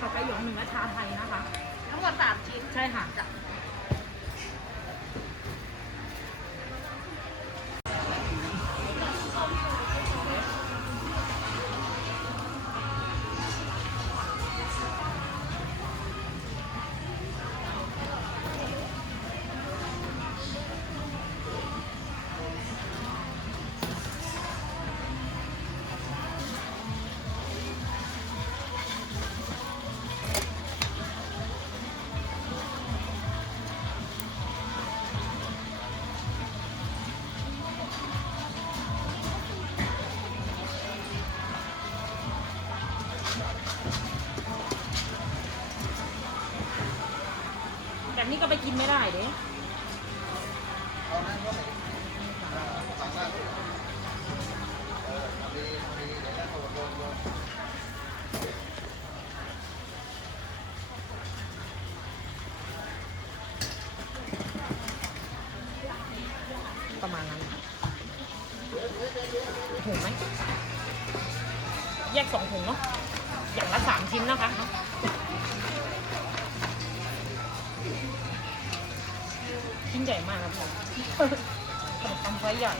ต่อไปหยองหนึ่งและชาไทยนะคะ ทั้งหมด3 ชิ้น ใช่ค่ะแบบนี้ก็ไปกินไม่ได้เด้ประมาณนั้นถุงไหมแยก2 ถุงเนาะอย่างละ3 ชิ้นนะคะชิ้นใหญ่มากนะพ่อขนมปังไซส์ใหญ่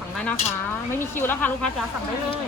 สั่งได้นะคะ ไม่มีคิวแล้วค่ะลูกค้าจ๋าสั่งได้เลย